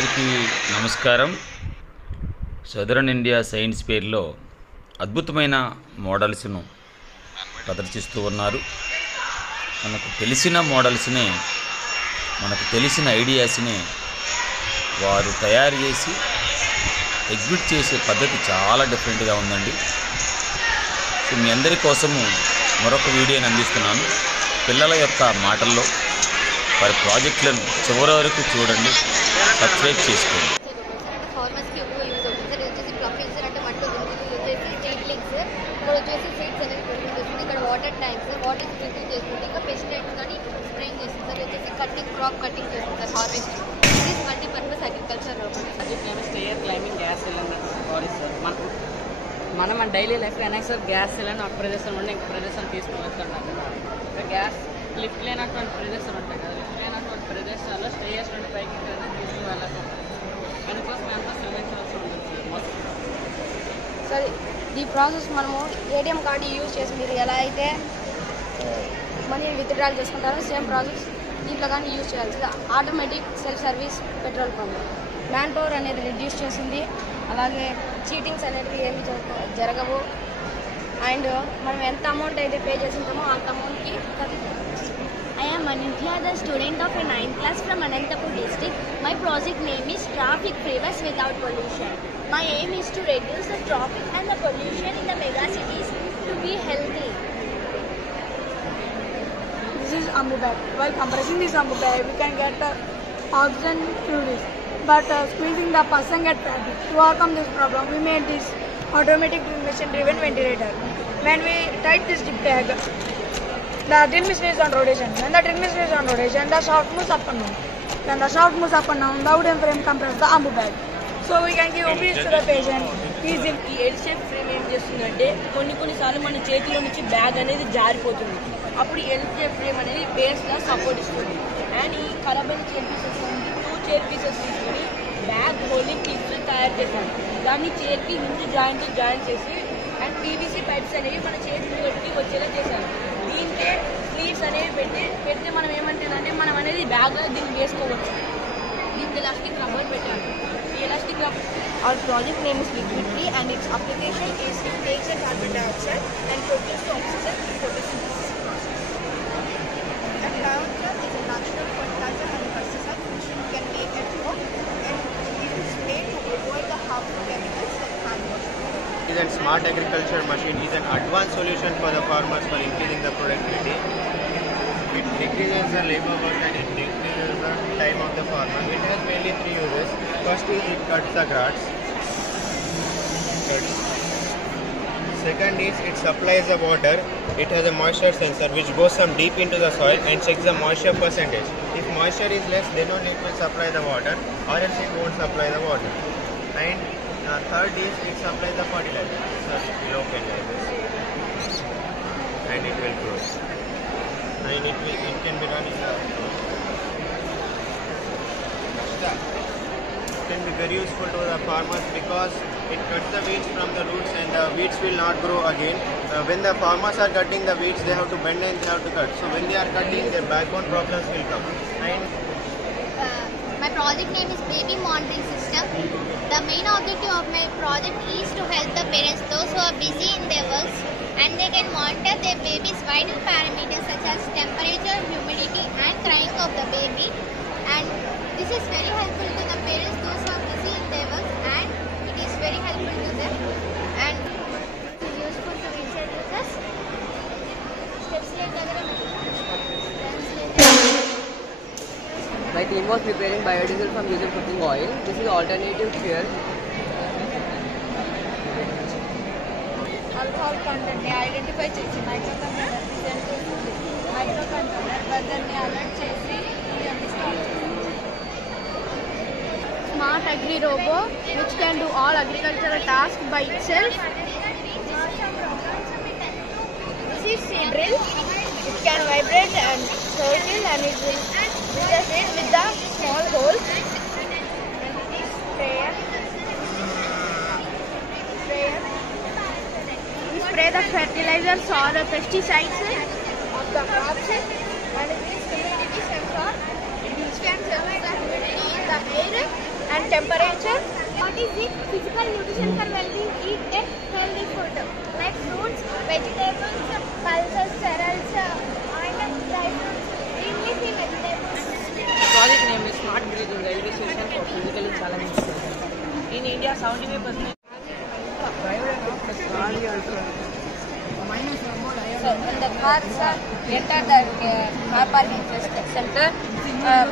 అందరికీ నమస్కారం. Southern India science ఫెయిర్లో అద్భుతమైన మోడల్స్ను ప్రదర్శిస్తూ ఉన్నారు. మనకు తెలిసిన మోడల్స్నే, మనకు తెలిసిన ఐడియాస్ని వారు తయారు చేసి ఎగ్జిబిట్ చేసే పద్ధతి చాలా డిఫరెంట్గా ఉందండి. సో మీ అందరి కోసము మరొక వీడియోని అందిస్తున్నాను. పిల్లల యొక్క మాటల్లో వారి ప్రాజెక్టులను చివరి వరకు చూడండి, సబ్స్క్రైబ్ చేసుకోండి. ఫార్మర్స్కి ఎక్కువ యూజ్ అవుతుంది సార్. ఇది వచ్చేసి ప్రొఫెసర్ అంటే మట్టి వచ్చేసి సీడ్లింగ్స్, ఇక్కడ వచ్చేసి సీడ్స్ అనేది ప్రొడ్యూస్ చేస్తుంది. ఇక్కడ వాటర్ ట్యాంక్స్, వాటర్ స్ప్రింకిల్ చేస్తుంది. ఇంకా పెస్టిసైడ్స్ కానీ స్ప్రేయింగ్ చేస్తుంది సార్. ఇది వచ్చేసి కటింగ్, క్రాప్ కటింగ్ చేస్తుంది సార్. హార్వెస్టింగ్ ఇది multipurpose agriculture stair climbing gas cylinder sir. మనం మన డైలీ లైఫ్లో అయినా సార్ గ్యాస్ సిలిండర్ ఒక ప్రదేశం నుండి ఇంక ప్రదేశం తీసుకుని వెళ్తున్నాం. గ్యాస్ లిఫ్ట్ లేనటువంటి ప్రదేశాలు ఉంటాయి కదా, లిఫట్ లేనటువంటి ప్రదేశాల్లో స్టేయర్స్ నుండి పైకి తీసుకుని వెళ్ళాలి. దానికోసం ఎంతో శ్రమించాల్సి ఉంటుంది సార్. ఈ ప్రాసెస్ మనము ఏటీఎం కార్డు యూజ్ చేసి మీరు ఎలా అయితే మనీ విత్డ్రాల్ చేసుకుంటారో సేమ్ ప్రాసెస్ దీంట్లో కానీ యూజ్ చేయాలి sir. Automatic self service petrol pump man power అనేది రిడ్యూస్ చేస్తుంది. అలాగే చీటింగ్స్ అనేవి ఏమి జరగవు. అండ్ మనం ఎంత అమౌంట్ అయితే పే చేసింటామో అంత అమౌంట్కి I am Anindya, the student of a 9th class from Anantapur district. My project name is Traffic Freeways Without Pollution. My aim is to reduce the traffic and the pollution in the mega cities to be healthy. This is ambu bag. While compressing this ambu bag, we can get oxygen through this. But squeezing the person get fabric. To overcome this problem, we made this automatic drill machine driven ventilator. When we tight this zip bag, the drill machine is on rotation. When the drill machine is on rotation, the shaft moves up and down. When the shaft moves up and down, the wooden frame compresses the ambu bag. So we can give breeze to the patient easily. ఈ L shape frame ఏం చేస్తుందంటే కొన్నిసార్లు మన చేతిలో నుంచి బ్యాగ్ అనేది జారిపోతుంది. అప్పుడు ఎల్ షేప్ ఫ్రేమ్ అనేది బేస్లో సపోర్ట్ ఇస్తుంది. అండ్ ఈ కలబల్ చైర్ పీసెస్ నుంచి 2 చైర్ పీసెస్ తీసుకొని బ్యాగ్ హోల్డింగ్ పీసెస్ తయారు చేశాను. దాన్ని చైర్కి ముందు జాయింట్ చేసి అండ్ పీవీసీ పైప్స్ అనేవి మన చేతి వరకు వచ్చేలా చేశాను. దీంట్లో స్లీవ్స్ అనేవి పెడితే మనం ఏమంటుందంటే మనం అనేది బ్యాగ్లో దీన్ని వేసుకోవచ్చు. దీనికి ఎలాస్టిక్ రబ్బర్ పెట్టాను. ఈ elastic rubber our project name is Liquidity and its application is it takes a carbon dioxide and produces oxygen in photosynthesis process. And biofuel is a natural fertilizer and pesticide which you can make at home and it is made to avoid the harmful chemicals like hand wash. Is a smart agriculture machine is an advanced solution for the farmers for increasing the productivity. It decreases the labor work and it decreases the time of the farmer. It has mainly 3 uses. First is it cuts the grass. Second is it supplies the water. It has a moisture sensor which goes some deep into the soil and checks the moisture percentage. If moisture is less, then only it will supply the water, or else it won't supply the water. And third is it supplies the fertilizer, low fertilizers, and it will grow. And it can be run in the it can be very useful to the farmers because it cuts the weeds from the roots and the weeds will not grow again. When the farmers are cutting the weeds, they have to bend and they have to cut. So when they are cutting, their backbone problems will come. And My project name is Baby Monitoring System. The main objective of my project is to help the parents, those who are busy in their works, and they can monitor their baby's vital parameters such as temperature, humidity, and crying of the baby. And this is very helpful to the parents, those who are busy in their work, and it is very helpful to them. And it is useful to research users. Steps like My team was preparing biodiesel from using cooking oil. This is alternative fuel. Alcohol content ని ఐడెంటిఫై చేసి micro controller present చేస్తుంది. Micro controller బజర్ని అలర్ట్ చేసి Smart Agri Robo which can do all agricultural tasks by itself. This is seed drill. It can vibrate and circle and it will measure it with the small hole. And this sprayer. We spray the fertilizers or the pesticides of the crops. And this humidity sensor, which can sense the humidity in the air temperature. What is it? Physical nutrition for well-being. Eat a healthy food like fruits, vegetables, pulses, cereals, and dry fruits. Green leafy vegetables. Project name is Smart Breathing Railway Station for Physically Challenged Children. In India, 75%. So when the cars enter the car parking center,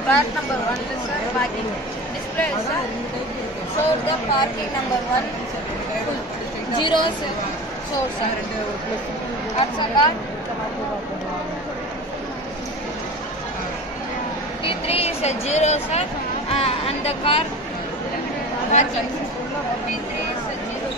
plat number 1 is parking. Display is show the parking number 1 full. Zeros show sir. Atsaka T3 is a 0 sir, and the car parking. T3 is a 0.